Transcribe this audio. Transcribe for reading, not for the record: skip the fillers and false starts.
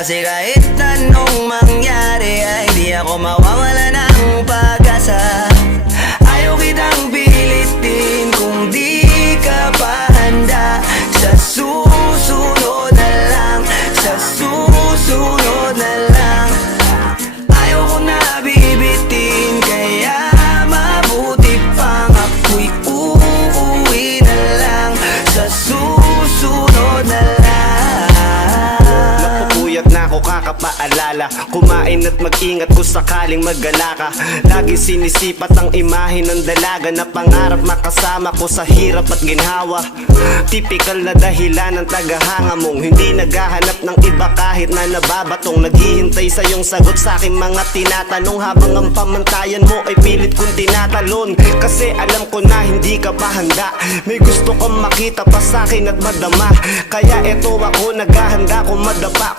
Kasi kahit anong mangyari ay di ako mawawala ng pag-asa. Ayaw kitang pilitin kung di ka pa handa. Sa susunod na lang, sa susunod na lang. Ayaw ko na bibitin, kaya mabuti pang ako'y uuwi na lang. Sa susunod na lang. Napupuyat na ako kakapaalala, kumain at mag-ingat kung sakaling maggala ka. Lagi sinisipat ang imahe ng dalaga na pangarap makasama ko sa hirap at ginhawa. Typical na dahilan ng tagahanga mong hindi naghahanap ng iba kahit na nababatong. Naghihintay sa iyong sagot sa aking mga tinatanong, habang ang pamantayan mo ay pilit kong tinatalon. Kasi alam ko na hindi ka pa handa, may gusto kang makita pa sa akin at madama. Kaya eto ako naghahanda kung madapa